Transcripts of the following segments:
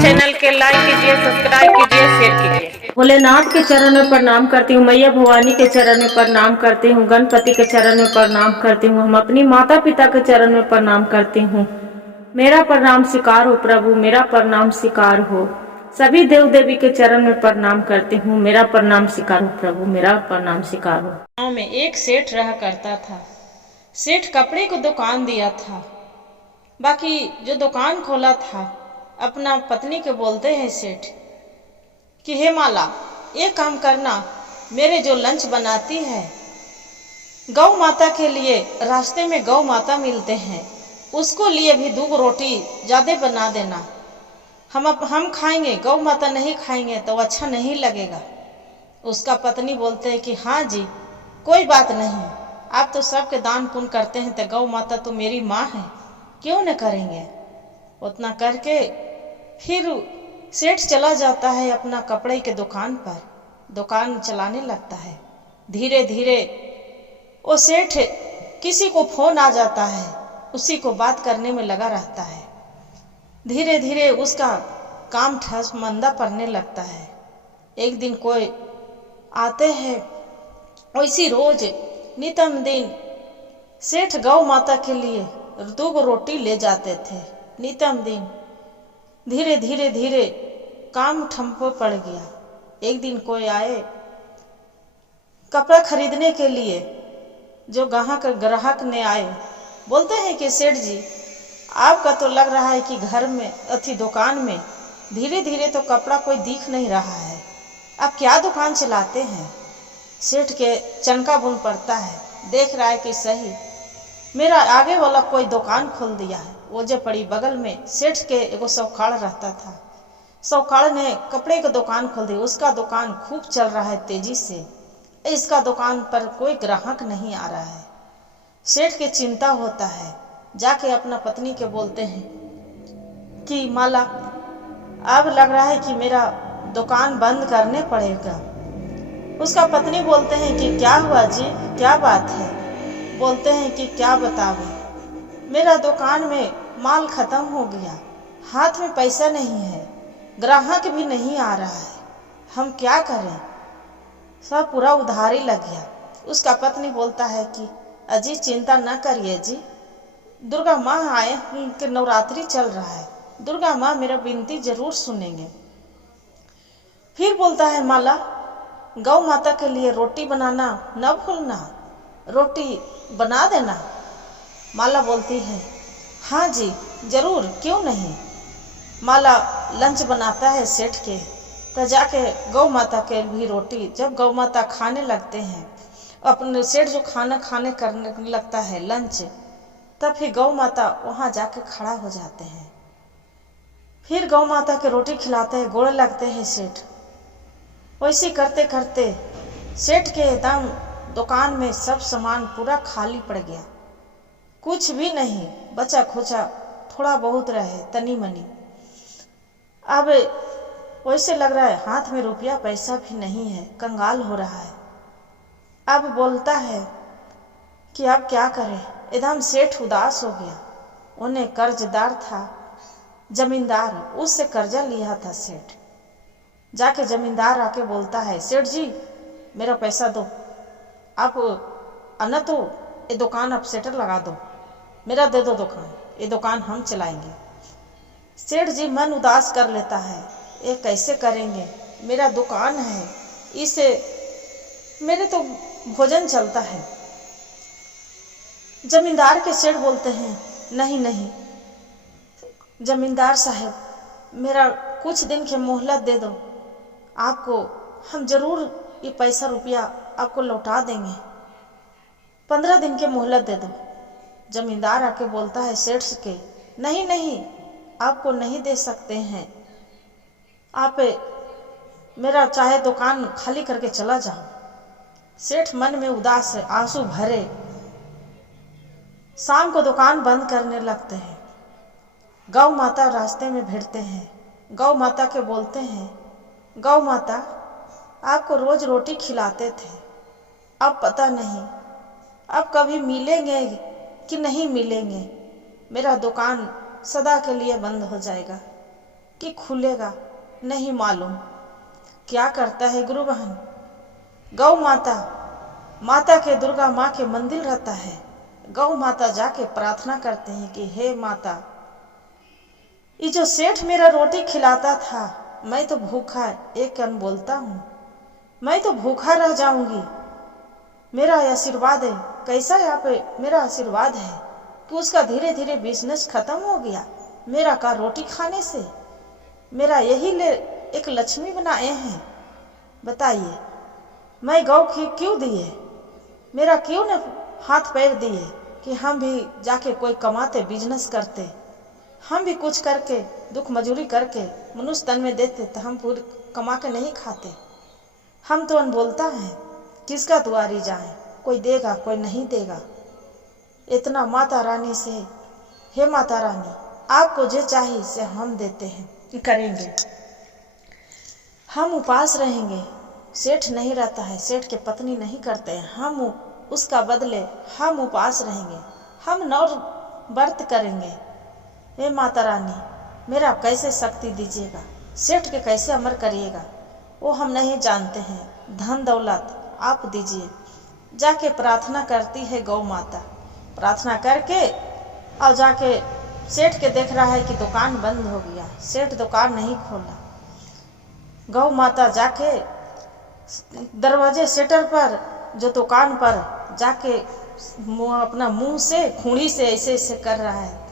Channel के like कीजिए, subscribe कीजिए, शेयर कीजिए। भोलेनाथ के चरण में प्रणाम करती हूँ, मैया भवानी के चरण में प्रणाम करती हूँ, गणपति के चरण में प्रणाम करती हूँ, हम अपनी माता पिता के चरण में प्रणाम करती हूँ। मेरा प्रणाम स्वीकार हो प्रभु, मेरा प्रणाम स्वीकार हो। सभी देव देवी के चरण में प्रणाम करती हूँ, मेरा प्रणाम स्वीकार हो प्रभु, मेरा प्रणाम स्वीकार हो। गाँव में एक सेठ रहा करता था। सेठ कपड़े को दुकान दिया था, बाकी जो दुकान खोला था अपना पत्नी के बोलते हैं सेठ कि हे माला, ये काम करना, मेरे जो लंच बनाती है गौ माता के लिए, रास्ते में गौ माता मिलते हैं, उसको लिए भी 2 रोटी ज़्यादा बना देना। हम खाएंगे, गौ माता नहीं खाएंगे तो अच्छा नहीं लगेगा। उसका पत्नी बोलते हैं कि हाँ जी, कोई बात नहीं, आप तो सबके दान पुण्य करते हैं, तो गौ माता तो मेरी माँ है, क्यों न करेंगे। उतना करके फिर सेठ चला जाता है अपना कपड़े के दुकान पर, दुकान चलाने लगता है। धीरे धीरे वो सेठ किसी को फोन आ जाता है, उसी को बात करने में लगा रहता है। धीरे धीरे उसका काम ठस मंदा पड़ने लगता है। एक दिन कोई आते हैं, वैसी रोज नितम दिन सेठ गौ माता के लिए 2 रोटी ले जाते थे नितम दिन। धीरे धीरे धीरे काम ठंपो पड़ गया। एक दिन कोई आए कपड़ा खरीदने के लिए, जो ग्राहक ने आए, बोलते हैं कि सेठ जी, आपका तो लग रहा है कि घर में दुकान में धीरे धीरे तो कपड़ा कोई दिख नहीं रहा है, आप क्या दुकान चलाते हैं। सेठ के चनका बुन पड़ता है, देख रहा है कि सही मेरा आगे वाला कोई दुकान खोल दिया है। वो जो पड़ी बगल में सेठ के एगो सौखाड़ रहता था, सौखाड़ ने कपड़े की दुकान खोल दी। उसका दुकान खूब चल रहा है तेजी से, इसका दुकान पर कोई ग्राहक नहीं आ रहा है। सेठ की चिंता होता है, जाके अपना पत्नी के बोलते हैं कि माला, अब लग रहा है कि मेरा दुकान बंद करने पड़ेगा। उसका पत्नी बोलते हैं कि क्या हुआ जी, क्या बात है। बोलते हैं कि क्या बतावे, मेरा दुकान में माल खत्म हो गया, हाथ में पैसा नहीं है, ग्राहक भी नहीं आ रहा है, हम क्या करें, सब पूरा उधारी लग गया। उसका पत्नी बोलता है कि अजी चिंता न करिए जी, दुर्गा माँ आए कि नवरात्रि चल रहा है, दुर्गा माँ मेरा विनती जरूर सुनेंगे। फिर बोलता है माला, गौ माता के लिए रोटी बनाना न भूलना, रोटी बना देना। माला बोलती है हाँ जी जरूर, क्यों नहीं। माला लंच बनाता है सेठ के, तो जाके गौ माता के भी रोटी, जब गौ माता खाने लगते हैं, अपने सेठ जो खाना करने लगता है लंच, तब फिर गौ माता वहाँ जाके खड़ा हो जाते हैं। फिर गौ माता के रोटी खिलाते हैं, गोड़ लगते हैं सेठ। वैसे करते करते सेठ के एकदम दुकान में सब सामान पूरा खाली पड़ गया, कुछ भी नहीं बचा खुचा, थोड़ा बहुत रहे तनी मनी। अब वैसे लग रहा है हाथ में रुपया पैसा भी नहीं है, कंगाल हो रहा है। अब बोलता है कि अब क्या करें। एकदम सेठ उदास हो गया। उन्हें कर्जदार था जमींदार, उससे कर्जा लिया था सेठ। जाके जमींदार आके बोलता है सेठ जी मेरा पैसा दो, आप अन्ना तो ये दुकान आप सेटर लगा दो, मेरा दे दो दुकान, ये दुकान हम चलाएंगे। सेठ जी मन उदास कर लेता है, ये कैसे करेंगे, मेरा दुकान है, इसे मेरे तो भोजन चलता है। जमींदार के सेठ बोलते हैं नहीं नहीं जमींदार साहब, मेरा कुछ दिन की मोहलत दे दो, आपको हम जरूर ये पैसा रुपया आपको लौटा देंगे, 15 दिन की मोहलत दे दो। जमींदार आके बोलता है सेठ के नहीं नहीं, आपको नहीं दे सकते हैं, आप मेरा चाहे दुकान खाली करके चला जाओ। सेठ मन में उदास है, आंसू भरे शाम को दुकान बंद करने लगते हैं। गौ माता रास्ते में भिड़ते हैं, गौ माता के बोलते हैं गौ माता आपको रोज रोटी खिलाते थे, अब पता नहीं अब कभी मिलेंगे कि नहीं मिलेंगे, मेरा दुकान सदा के लिए बंद हो जाएगा कि खुलेगा नहीं मालूम। क्या करता है गुरु बहन, गौ माता, माता के दुर्गा माँ के मंदिर रहता है, गौ माता जाके प्रार्थना करते हैं कि हे माता, ये जो सेठ मेरा रोटी खिलाता था, मैं तो भूखा एक अन्न बोलता हूँ, मैं तो भूखा रह जाऊंगी, मेरा आशीर्वाद है। कैसा यहाँ पे मेरा आशीर्वाद है कि उसका धीरे धीरे बिजनेस खत्म हो गया मेरा का रोटी खाने से। मेरा यही ले एक लक्ष्मी बनाए हैं। बताइए मैं गौ की क्यों दिए, मेरा क्यों न हाथ पैर दिए कि हम भी जाके कोई कमाते बिजनेस करते, हम भी कुछ करके दुख मजूरी करके मनुष्य तन में देते तो हम पूरी कमा के नहीं खाते। हम तो अनबोलता है, किसका दुआरी जाए, कोई देगा कोई नहीं देगा। इतना माता रानी से, हे माता रानी आपको जो चाहिए से हम देते हैं, करेंगे। हम उपास रहेंगे, सेठ नहीं रहता है, सेठ के पत्नी नहीं करते हैं, हम उसका बदले हम उपास रहेंगे, हम नौ व्रत करेंगे। हे माता रानी मेरा कैसे शक्ति दीजिएगा, सेठ के कैसे अमर करिएगा, वो हम नहीं जानते हैं, धन दौलत आप दीजिए। जाके प्रार्थना करती है गौ माता, प्रार्थना करके और जाके सेठ के देख रहा है कि दुकान बंद हो गया, सेठ दुकान नहीं खोला। गौ माता जाके दरवाजे सेटर पर जो दुकान पर जाके अपना मुंह से खूंटी से ऐसे ऐसे कर रहा है।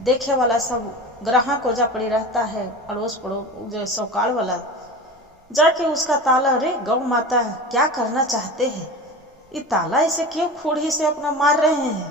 देखे वाला सब ग्राहक को जा पड़ी रहता है, अड़ोस पड़ोस जो सौकाड़ वाला जाके उसका ताला, अरे गौ माता क्या करना चाहते हैं, ये ताला इसे क्यों खूंटी से अपना मार रहे हैं।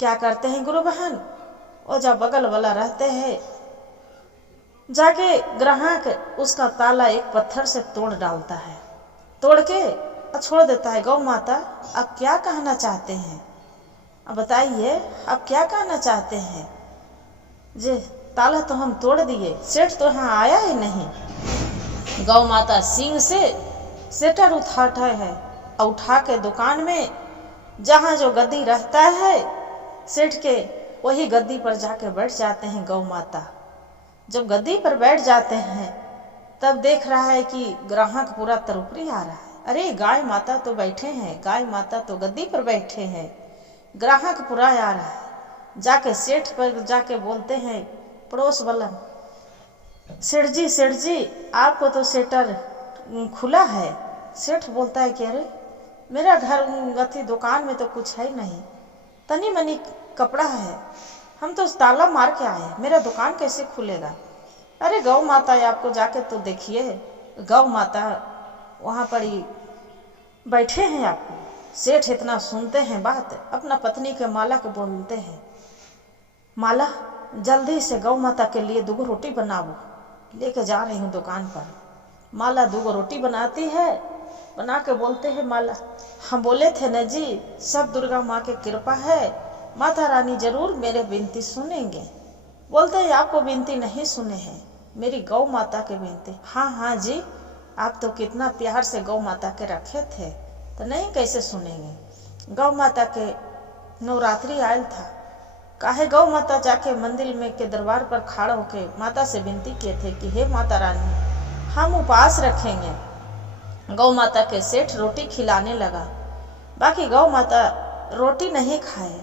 क्या करते हैं गुरु बहन, और जब बगल वाला रहते हैं जाके ग्राहक उसका ताला एक पत्थर से तोड़ डालता है, तोड़ के छोड़ देता है। गौ माता अब क्या कहना चाहते हैं, अब बताइए अब क्या कहना चाहते हैं। जे ताला तो हम तोड़ दिए, सेठ तो यहाँ आया ही नहीं। गौ माता सिंह से सेटर उठाता है और उठा के दुकान में जहाँ जो गद्दी रहता है सेठ के, वही गद्दी पर जाके बैठ जाते हैं गौ माता। जब गद्दी पर बैठ जाते हैं तब देख रहा है कि ग्राहक पूरा तरुपरी आ रहा है। अरे गाय माता तो बैठे हैं, गाय माता तो गद्दी पर बैठे हैं, ग्राहक पूरा आ रहा है। जाके सेठ पर जाके बोलते हैं पड़ोस वाला, सेठ जी आपको तो सेटर खुला है। सेठ बोलता है कि अरे मेरा घर गथी दुकान में तो कुछ है नहीं, तनी मनी कपड़ा है, हम तो ताला मार के आए, मेरा दुकान कैसे खुलेगा। अरे गौ माता आपको जाके तो देखिए, गौ माता वहाँ पर ही बैठे हैं आपको। सेठ इतना सुनते हैं बात, अपना पत्नी के माला को बोलते हैं, माला जल्दी से गौ माता के लिए 2 रोटी बनाओ, लेके जा रही हूँ दुकान पर। माला 2 रोटी बनाती है, बना के बोलते हैं माला, हम बोले थे न जी सब दुर्गा माँ की कृपा है, माता रानी जरूर मेरे विनती सुनेंगे। बोलते हैं आपको विनती नहीं सुने हैं, मेरी गौ माता के विनती। हाँ जी, आप तो कितना प्यार से गौ माता के रखे थे, तो नहीं कैसे सुनेंगे। गौ माता के नवरात्रि आयल था, काहे गौ माता जाके मंदिर में के दरबार पर खड़ा होके माता से विनती किए थे कि हे माता रानी हम उपास रखेंगे। गौ माता के सेठ रोटी खिलाने लगा, बाकी गौ माता रोटी नहीं खाए।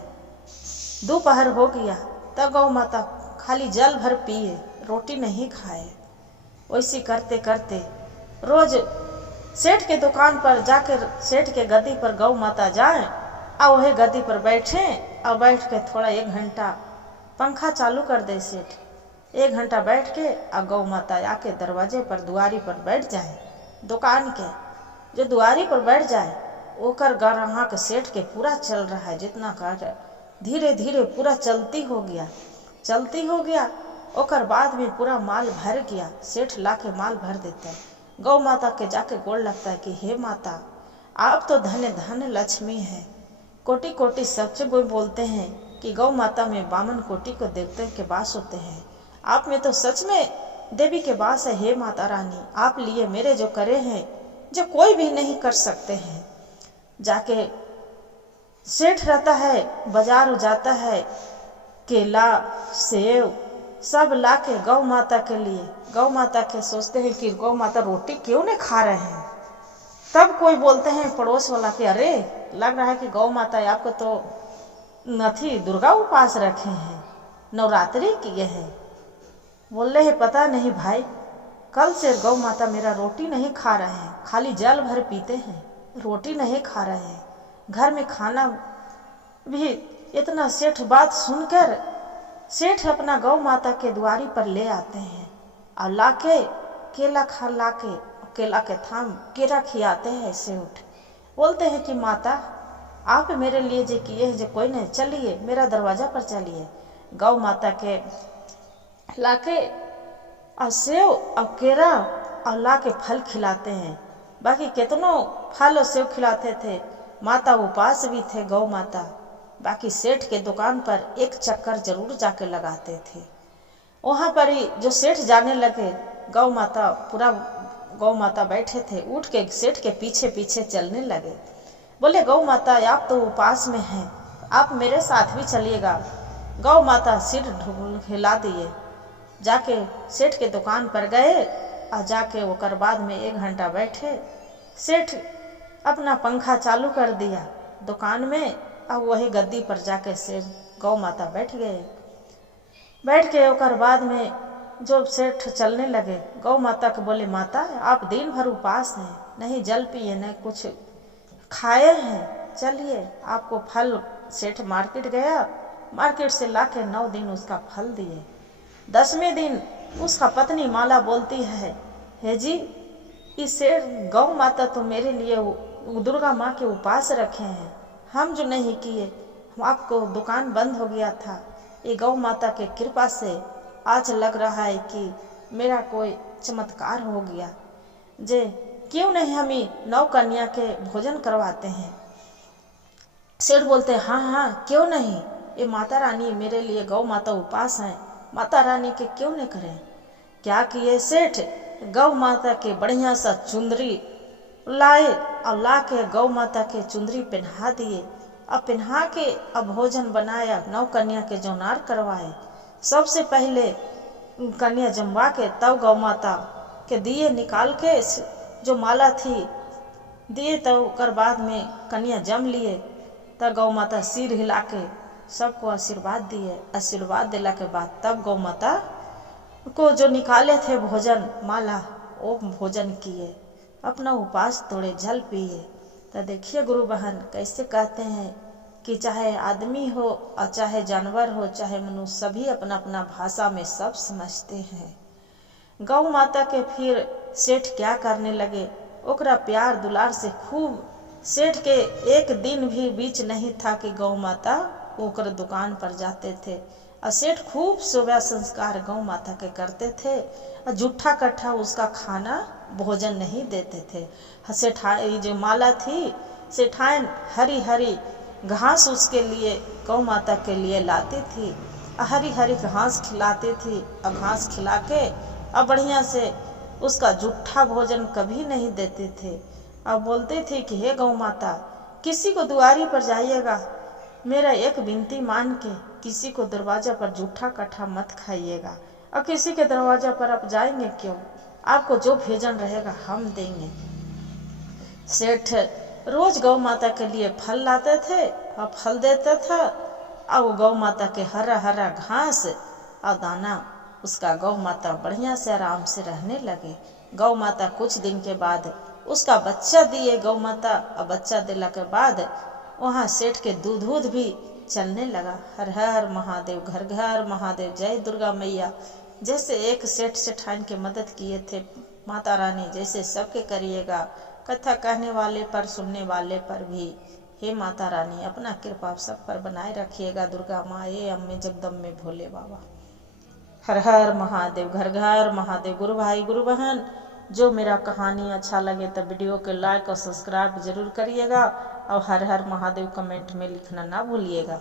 दोपहर हो गया तब गौ माता खाली जल भर पिए, रोटी नहीं खाए। वैसे करते करते रोज सेठ के दुकान पर जाकर सेठ के गद्दी पर गौ माता जाए और वही गद्दी पर बैठे और बैठ के थोड़ा 1 घंटा पंखा चालू कर दे सेठ, 1 घंटा बैठ के और गौ माता आके दरवाजे पर दुआरी पर बैठ जाए। दुकान के जो दुआरी पर बैठ जाए ओकर ग्राहक सेठ के पूरा चल रहा है, जितना कर धीरे धीरे पूरा चलती हो गया। ओकर बाद में पूरा माल भर गया, सेठ ला के माल भर देता है। गौ माता के जाके गोड़ लगता है कि हे माता आप तो धन्य धन्य लक्ष्मी है। कोटि कोटि सच बोलते हैं कि गौ माता में 52 कोटि को देवते के वास होते हैं, आप में तो सच में देवी के वास है। हे माता रानी आप लिए मेरे जो करे हैं जो कोई भी नहीं कर सकते हैं। जाके सेठ रहता है, बाजार जाता है केला, सेव सब ला के गौ माता के लिए, गौ माता के सोचते हैं कि गौ माता रोटी क्यों नहीं खा रहे हैं। तब कोई बोलते हैं पड़ोस वाला कि अरे लग रहा है कि गौ माता आपको तो नथी दुर्गा उपास रखे हैं, नवरात्रि किए हैं। बोल रहे हैं पता नहीं भाई, कल से गौ माता मेरा रोटी नहीं खा रहे हैं, खाली जल भर पीते हैं, रोटी नहीं खा रहे हैं। घर में खाना भी इतना सेठ बात सुनकर सेठ अपना गौ माता के द्वारी पर ले आते हैं और लाके केला केला के थाम केरा खियाते हैं सेठ। बोलते हैं कि माता आप मेरे लिए जो किए हैं जो कोई नहीं, चलिए मेरा दरवाजा पर चलिए। गौ माता के लाके और सेव और केरा और लाके फल खिलाते हैं। बाकी कितनों फल और सेव खिलाते थे। माता उपास भी थे गौ माता। बाकी सेठ के दुकान पर एक चक्कर जरूर जाके लगाते थे। वहाँ पर ही जो सेठ जाने लगे, गौ माता बैठे थे, उठ के सेठ के पीछे पीछे चलने लगे। बोले गौ माता आप तो उपास में हैं, आप मेरे साथ भी चलिएगा। गौ माता सिर हिला दिए, जाके सेठ के दुकान पर गए और जाके ओकर बाद में 1 घंटा बैठे। सेठ अपना पंखा चालू कर दिया दुकान में, अब वही गद्दी पर जाके से गौ माता बैठ गए। बैठ के ओकर बाद में जो सेठ चलने लगे, गौ माता को बोले माता आप दिन भर उपास हैं, नहीं जल पिए न कुछ खाए हैं, चलिए आपको फल। सेठ मार्केट गया, मार्केट से लाके 9 दिन उसका फल दिए। 10वें दिन उसका पत्नी माला बोलती है, हे जी इसे गौ माता तो मेरे लिए दुर्गा माँ के उपास रखे हैं, हम जो नहीं किए, आपको दुकान बंद हो गया था। ये गौ माता के कृपा से आज लग रहा है कि मेरा कोई चमत्कार हो गया। जे क्यों नहीं हम 9 कन्या के भोजन करवाते हैं। सेठ बोलते हैं हाँ क्यों नहीं, ये माता रानी मेरे लिए गौ माता उपास है, माता रानी के क्यों नहीं करें। क्या किए सेठ, गौ माता के बढ़िया सा चुंदरी लाए और ला के गौ माता के चुंदरी पहना दिए और पहना के अब भोजन बनाया। 9 कन्या के जोनार करवाए। सबसे पहले कन्या जमवा के तब गौ माता के दिए निकाल के जो माला थी दिए, तब कर बाद में कन्या जम लिए। तब गौ माता सिर हिला के सबको आशीर्वाद दिए। आशीर्वाद दिला के बाद तब गौ माता को जो निकाले थे भोजन माला, वो भोजन किए, अपना उपास तोड़े, जल पिए। तो देखिए गुरु बहन कैसे कहते हैं कि चाहे आदमी हो और चाहे जानवर हो, चाहे मनुष्य, सभी अपना अपना भाषा में सब समझते हैं। गौ माता के फिर सेठ क्या करने लगे, ओकरा प्यार दुलार से खूब, सेठ के एक दिन भी बीच नहीं था कि गौ माता ओकर दुकान पर जाते थे। और सेठ खूब सेवा संस्कार गौ माता के करते थे और जूठा कट्ठा उसका खाना भोजन नहीं देते थे। सेठाई जो माला थी, सेठाइन हरी हरी घास उसके लिए गौ माता के लिए लाती थी, हरी हरी घास खिलाती थी और घास खिला के और बढ़िया से उसका जूठा भोजन कभी नहीं देते थे। अब बोलते थे कि हे गौ माता, किसी को दुआरी पर जाइएगा, मेरा एक विनती मान के किसी को दरवाजा पर जूठा कट्ठा मत खाइएगा, और किसी के दरवाजा पर आप जाएंगे क्यों, आपको जो भोजन रहेगा हम देंगे। सेठ रोज गौ माता के लिए फल लाते थे और फल देता था, और वो गौ माता के हरा हरा घास और दाना उसका गौ माता बढ़िया से आराम से रहने लगे। गौ माता कुछ दिन के बाद उसका बच्चा दिए गौ माता, और बच्चा दिला के बाद वहाँ सेठ के दूध भी चलने लगा। हर हर महादेव, घर घर महादेव, जय दुर्गा मैया। जैसे एक सेठ सेठाइन के मदद किए थे माता रानी, जैसे सबके करिएगा। कथा कहने वाले पर, सुनने वाले पर भी हे माता रानी अपना कृपा सब पर बनाए रखिएगा। दुर्गा माँ, ये अम्मे जगदम्बे भोले बाबा। हर हर महादेव, घर घर महादेव। गुरु भाई गुरु बहन, जो मेरा कहानी अच्छा लगे तो वीडियो के लाइक और सब्सक्राइब जरूर करिएगा, और हर हर महादेव कमेंट में लिखना ना भूलिएगा।